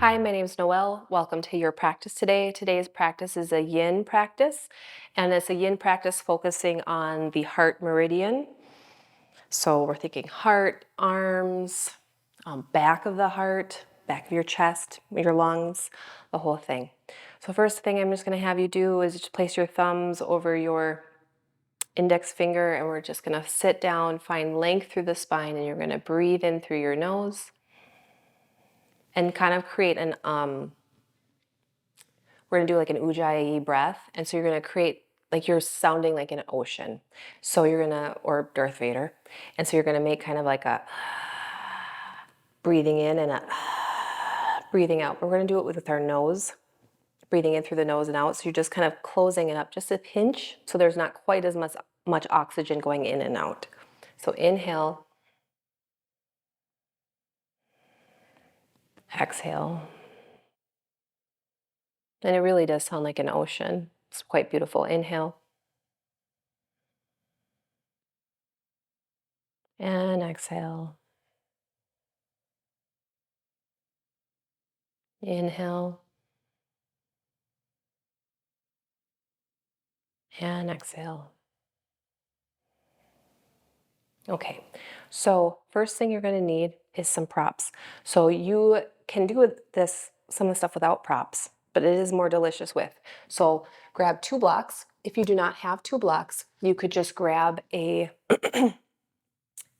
Hi, my name is Noelle. Welcome to your practice today. Today's practice is a Yin practice, and it's a Yin practice focusing on the heart meridian. So we're thinking heart, arms, back of the heart, back of your chest, your lungs, the whole thing. So first thing I'm just going to have you do is just place your thumbs over your index finger, and we're just going to sit down, find length through the spine, and you're going to breathe in through your nose and kind of create an we're gonna do like an ujjayi breath. And so you're gonna create, like you're sounding like an ocean. So you're gonna, or Darth Vader. And so you're gonna make kind of like a breathing in and a breathing out. But we're gonna do it with our nose, breathing in through the nose and out. So you're just kind of closing it up just a pinch so there's not quite as much oxygen going in and out. So inhale, exhale. And it really does sound like an ocean. It's quite beautiful. Inhale. And exhale. Inhale. And exhale. Okay, so first thing you're gonna need is some props. So you can do this, some of the stuff without props, but it is more delicious with. So grab 2 blocks. If you do not have 2 blocks, you could just grab a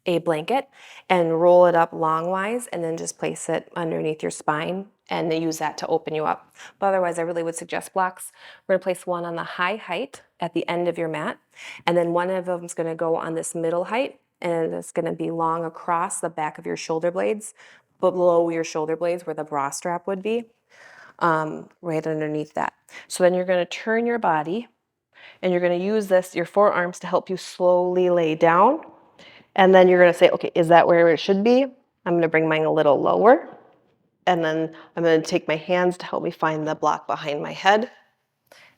blanket and roll it up longwise and then just place it underneath your spine and then use that to open you up. But otherwise, I really would suggest blocks. We're gonna place one on the high height at the end of your mat, and then one of them is gonna go on this middle height, and it's gonna be long across the back of your shoulder blades, below your shoulder blades where the bra strap would be, right underneath that. So then you're gonna turn your body and you're gonna use your forearms to help you slowly lay down. And then you're gonna say, okay, is that where it should be? I'm gonna bring mine a little lower. And then I'm gonna take my hands to help me find the block behind my head,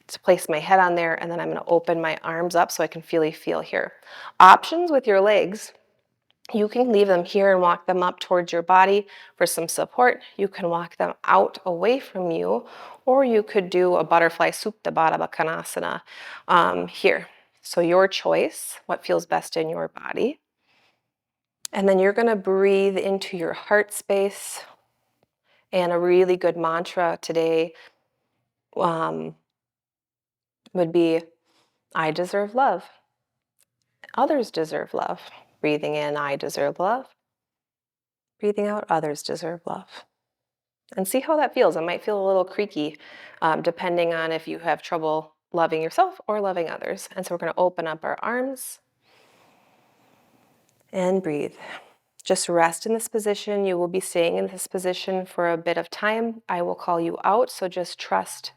to place my head on there, and then I'm gonna open my arms up so I can really feel here. Options with your legs, you can leave them here and walk them up towards your body for some support. You can walk them out away from you, or you could do a butterfly supta baddha konasana here. So your choice, what feels best in your body. And then you're gonna breathe into your heart space. And a really good mantra today would be, I deserve love. Others deserve love. Breathing in, I deserve love. Breathing out, others deserve love. And see how that feels. It might feel a little creaky depending on if you have trouble loving yourself or loving others. And so we're going to open up our arms and breathe. Just rest in this position. You will be staying in this position for a bit of time. I will call you out, so just trust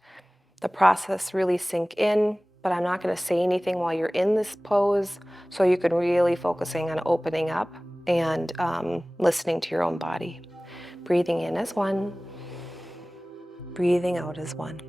the process, really sink in, but I'm not going to say anything while you're in this pose, so you can really focusing on opening up and listening to your own body. Breathing in as one, breathing out as one.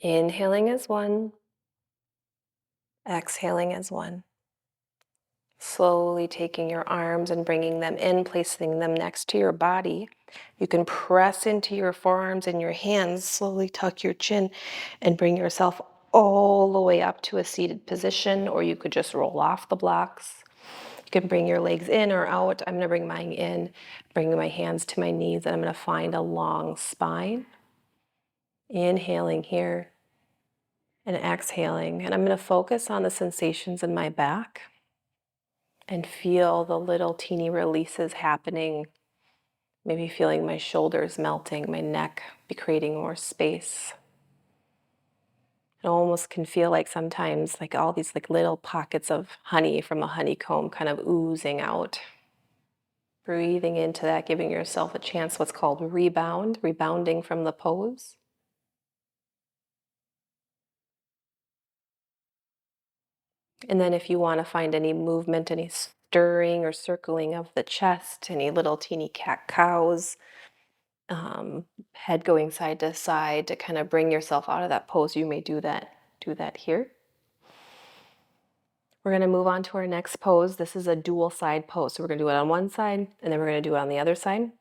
Inhaling as one, exhaling as one. Slowly taking your arms and bringing them in, placing them next to your body. You can press into your forearms and your hands, slowly tuck your chin and bring yourself all the way up to a seated position, or you could just roll off the blocks. You can bring your legs in or out. I'm going to bring mine in, bring my hands to my knees, and I'm going to find a long spine. Inhaling here and exhaling. And I'm going to focus on the sensations in my back and feel the little teeny releases happening. Maybe feeling my shoulders melting, my neck be creating more space. It almost can feel like sometimes like all these like little pockets of honey from a honeycomb kind of oozing out. Breathing into that, giving yourself a chance, what's called rebound, rebounding from the pose. And then if you want to find any movement, any stirring or circling of the chest, any little teeny cat cows, head going side to side to kind of bring yourself out of that pose, you may do that. Do that here. We're going to move on to our next pose. This is a dual side pose. So we're going to do it on one side and then we're going to do it on the other side.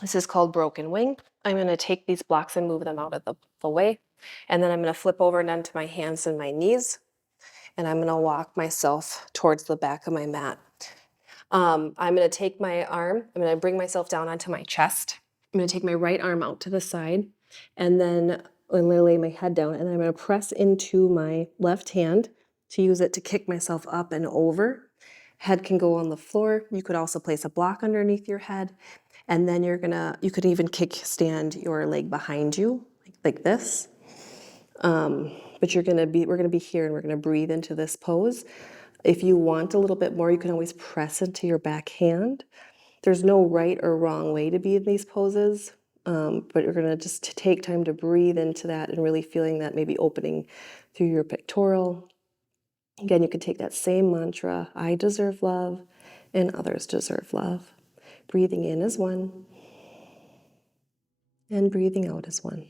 This is called broken wing. I'm going to take these blocks and move them out of the way. And then I'm going to flip over and onto my hands and my knees. And I'm going to walk myself towards the back of my mat. I'm going to take my arm, I'm going to bring myself down onto my chest. I'm going to take my right arm out to the side, and then I'm going to lay my head down, and I'm going to press into my left hand to use it to kick myself up and over. Head can go on the floor. You could also place a block underneath your head, and then you could even kickstand your leg behind you, like this. But we're going to be here and we're going to breathe into this pose. If you want a little bit more, you can always press into your back hand. There's no right or wrong way to be in these poses, but you're going to just take time to breathe into that and really feeling that maybe opening through your pectoral. Again, you could take that same mantra, I deserve love and others deserve love. Breathing in as one and breathing out as one.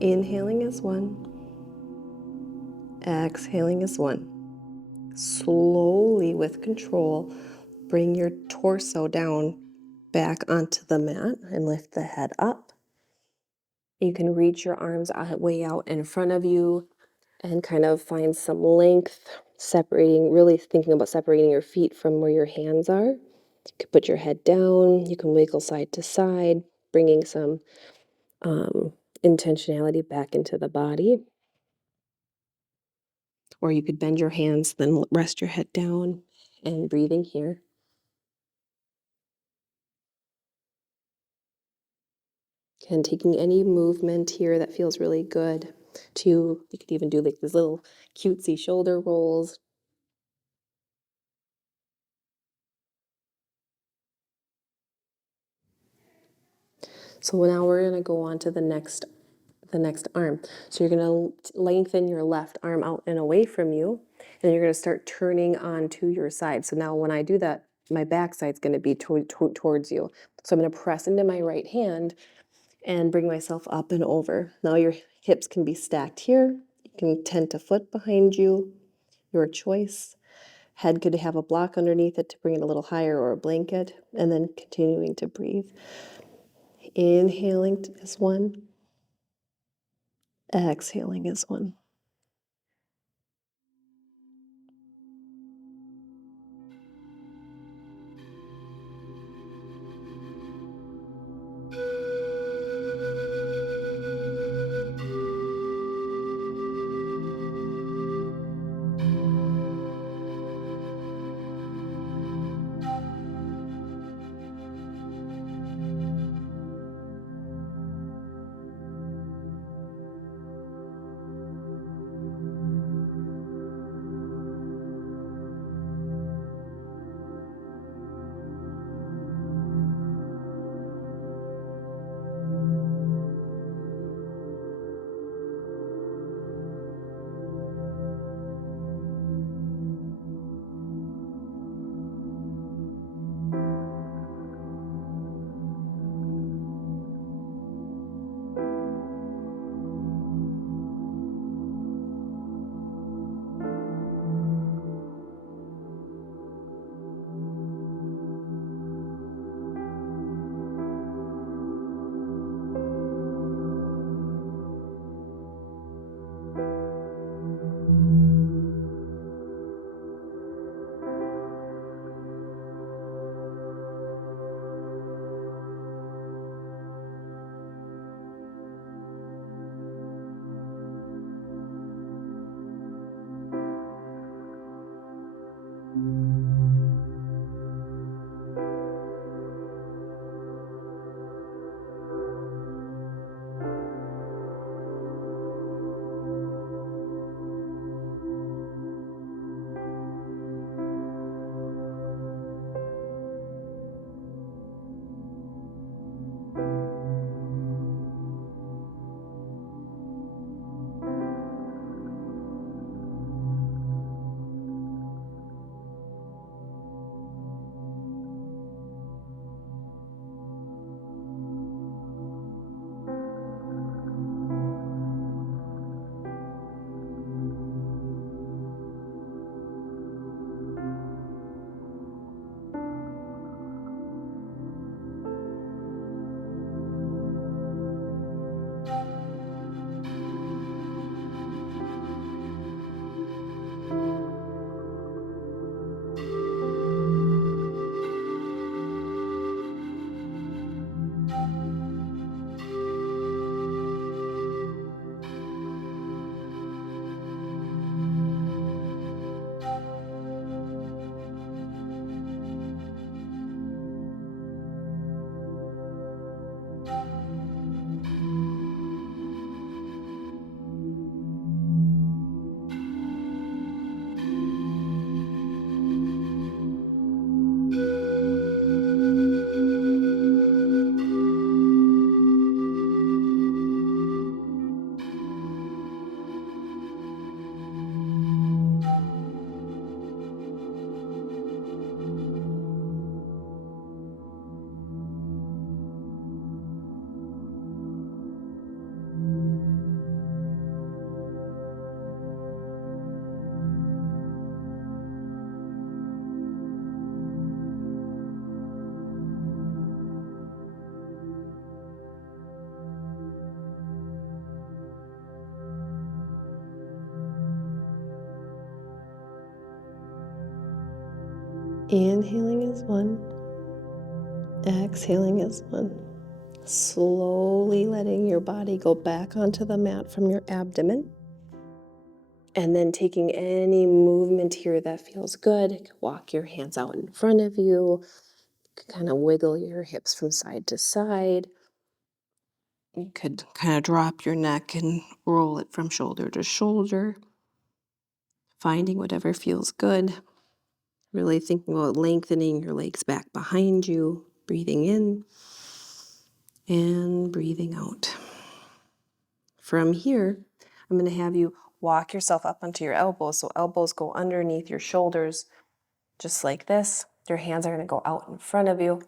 Inhaling is 1. Exhaling is 1. Slowly, with control, bring your torso down back onto the mat and lift the head up. You can reach your arms way out in front of you and kind of find some length, really thinking about separating your feet from where your hands are. You can put your head down, you can wiggle side to side, bringing some intentionality back into the body. Or you could bend your hands, then rest your head down and breathing here. And taking any movement here that feels really good to you. You could even do like these little cutesy shoulder rolls. So now we're going to go on to the next arm. So you're going to lengthen your left arm out and away from you, and you're going to start turning onto your side. So now when I do that, my back side's going to be towards you. So I'm going to press into my right hand and bring myself up and over. Now your hips can be stacked here. You can tent a foot behind you, your choice. Head could have a block underneath it to bring it a little higher, or a blanket, and then continuing to breathe. Inhaling is 1. Exhaling is 1. Inhaling is 1. Exhaling is 1. Slowly letting your body go back onto the mat from your abdomen. And then taking any movement here that feels good. Walk your hands out in front of you. Kind of wiggle your hips from side to side. You could kind of drop your neck and roll it from shoulder to shoulder. Finding whatever feels good. Really thinking about lengthening your legs back behind you. Breathing in and breathing out. From here, I'm going to have you walk yourself up onto your elbows. So elbows go underneath your shoulders, just like this. Your hands are going to go out in front of you.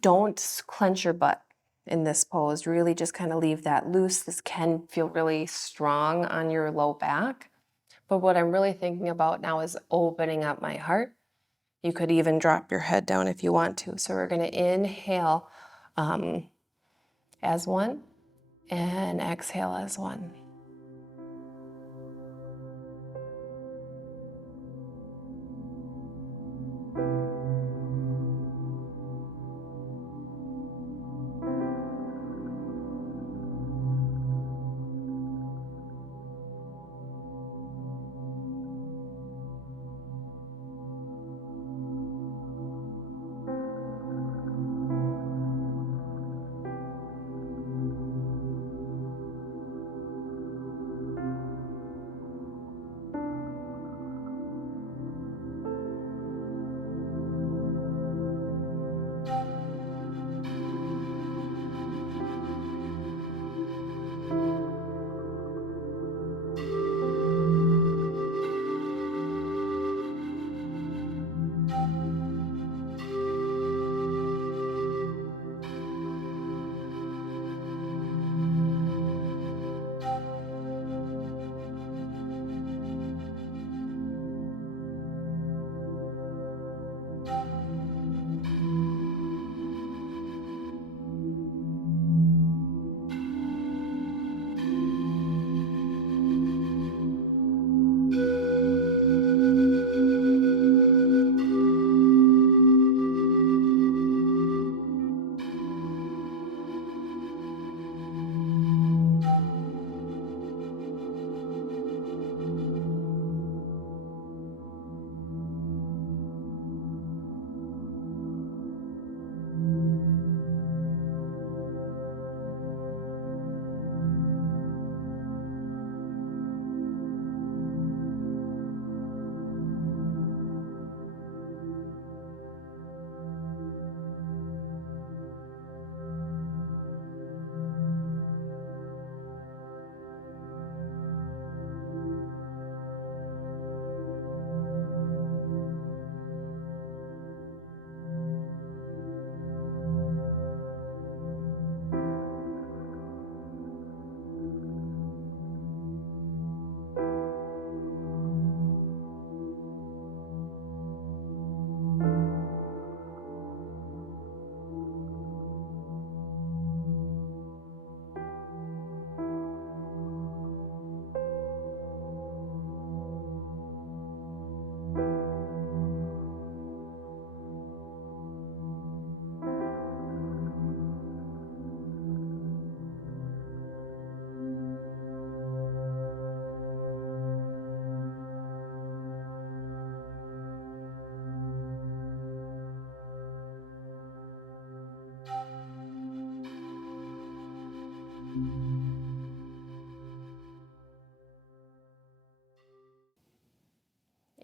Don't clench your butt in this pose. Really just kind of leave that loose. This can feel really strong on your low back. But what I'm really thinking about now is opening up my heart. You could even drop your head down if you want to. So we're going to inhale as 1 and exhale as 1.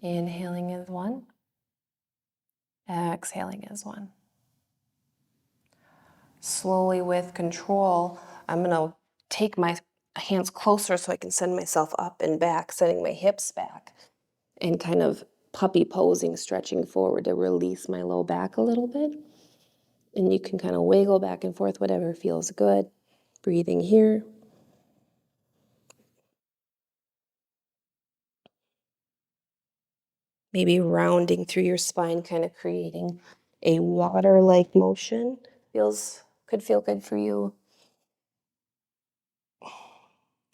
Inhaling is 1. Exhaling is 1. Slowly with control, I'm going to take my hands closer so I can send myself up and back, sending my hips back and kind of puppy posing, stretching forward to release my low back a little bit. And you can kind of wiggle back and forth, whatever feels good. Breathing here. Maybe rounding through your spine, kind of creating a water-like motion. Could feel good for you.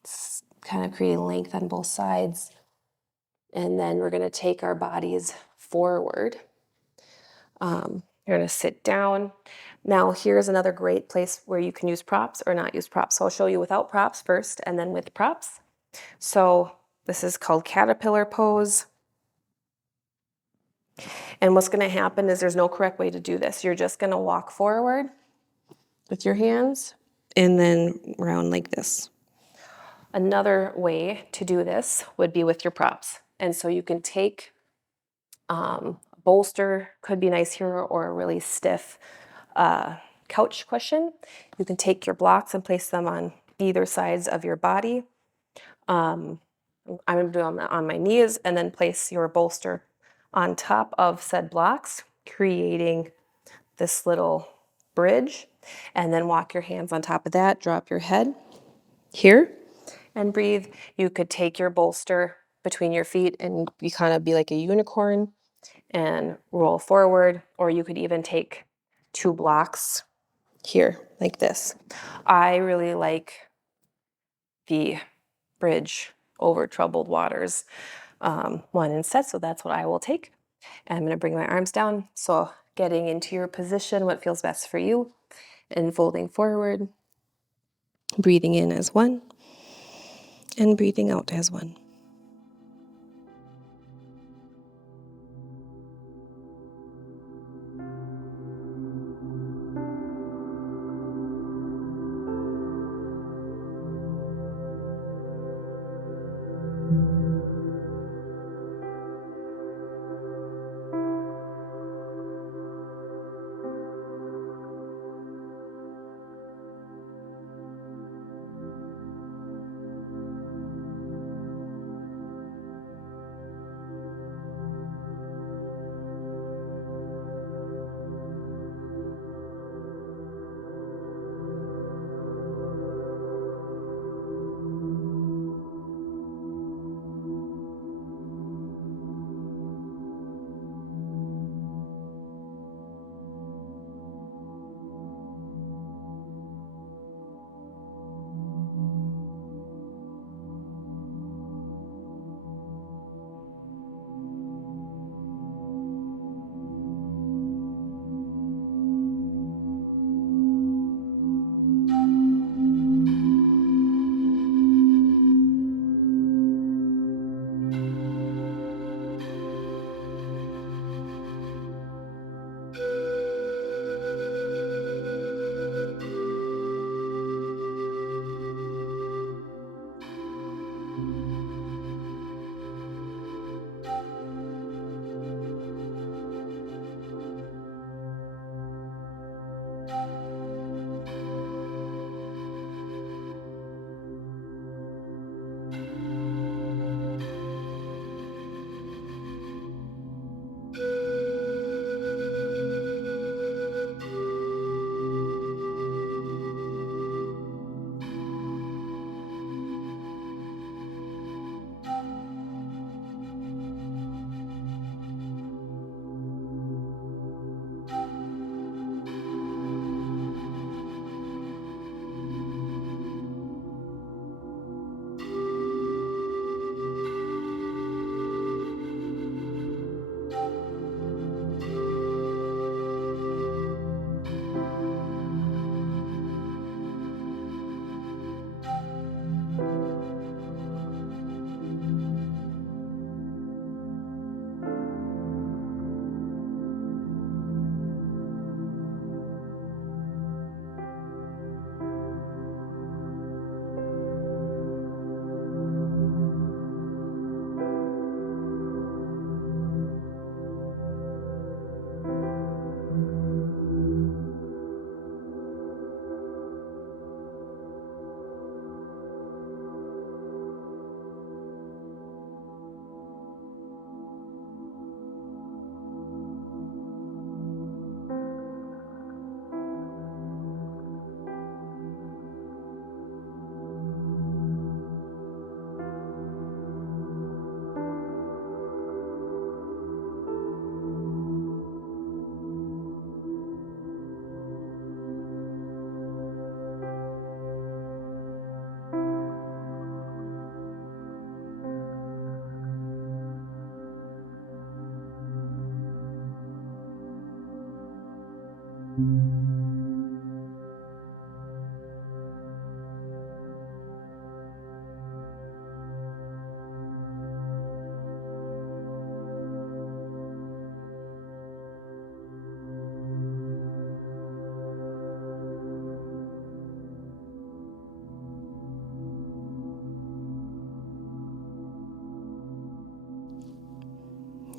It's kind of creating length on both sides. And then we're going to take our bodies forward. You're going to sit down. Now, here's another great place where you can use props or not use props. So I'll show you without props first and then with props. So this is called caterpillar pose. And what's going to happen is there's no correct way to do this. You're just going to walk forward with your hands and then round like this. Another way to do this would be with your props. And so you can take bolster, could be nice here, or a really stiff couch cushion. You can take your blocks and place them on either sides of your body. I'm going to do them on my knees and then place your bolster on top of said blocks, creating this little bridge, and then walk your hands on top of that, drop your head here and breathe. You could take your bolster between your feet and you kind of be like a unicorn and roll forward, or you could even take 2 blocks here like this. I really like the bridge over troubled waters one instead, so that's what I will take. And I'm going to bring my arms down, so getting into your position, what feels best for you, and folding forward, breathing in as one and breathing out as one.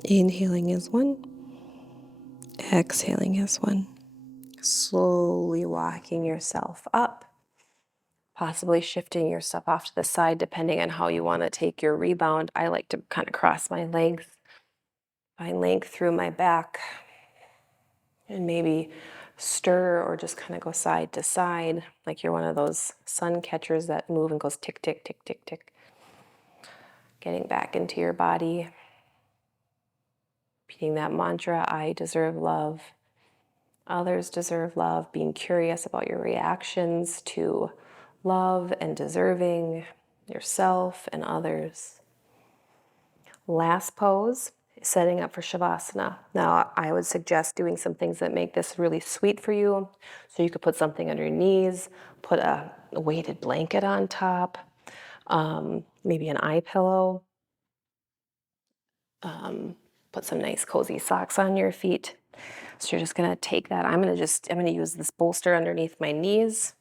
Inhaling is 1. Exhaling is 1. Slowly walking yourself up, possibly shifting yourself off to the side depending on how you want to take your rebound. I like to kind of cross my legs, find length through my back, and maybe stir or just kind of go side to side like you're one of those sun catchers that move and goes tick, tick, tick, tick, tick. Getting back into your body, repeating that mantra, I deserve love. Others deserve love, being curious about your reactions to love and deserving yourself and others. Last pose, setting up for Shavasana. Now, I would suggest doing some things that make this really sweet for you. So you could put something under your knees, put a weighted blanket on top, maybe an eye pillow, put some nice cozy socks on your feet. So you're just gonna take that. I'm gonna use this bolster underneath my knees.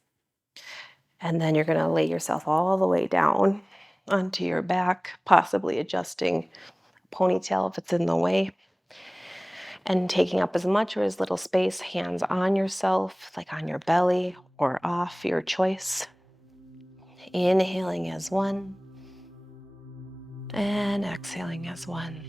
And then you're gonna lay yourself all the way down onto your back, possibly adjusting a ponytail if it's in the way. And taking up as much or as little space, hands on yourself, like on your belly or off, your choice. Inhaling as 1 and exhaling as 1.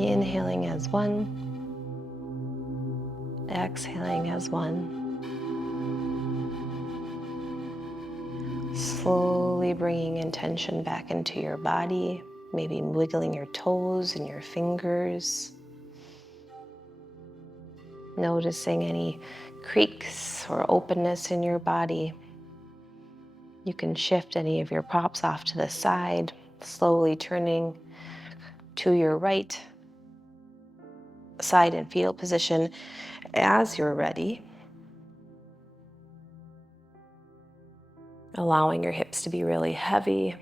Inhaling as one, exhaling as one. Slowly bringing intention back into your body, maybe wiggling your toes and your fingers. Noticing any creaks or openness in your body. You can shift any of your props off to the side, slowly turning to your right side in fetal position as you're ready. Allowing your hips to be really heavy.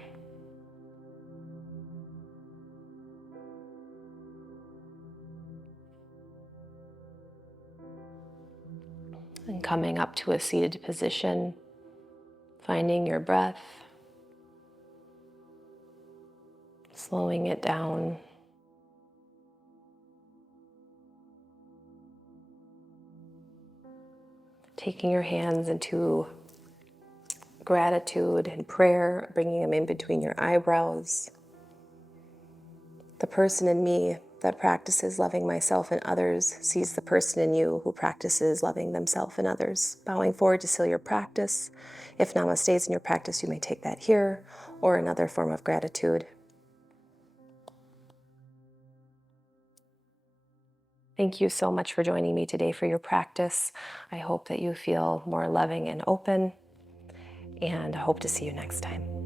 And coming up to a seated position, finding your breath, slowing it down. Taking your hands into gratitude and prayer, bringing them in between your eyebrows. The person in me that practices loving myself and others sees the person in you who practices loving themselves and others. Bowing forward to seal your practice. If namaste is in your practice, you may take that here or another form of gratitude. Thank you so much for joining me today for your practice. I hope that you feel more loving and open, and I hope to see you next time.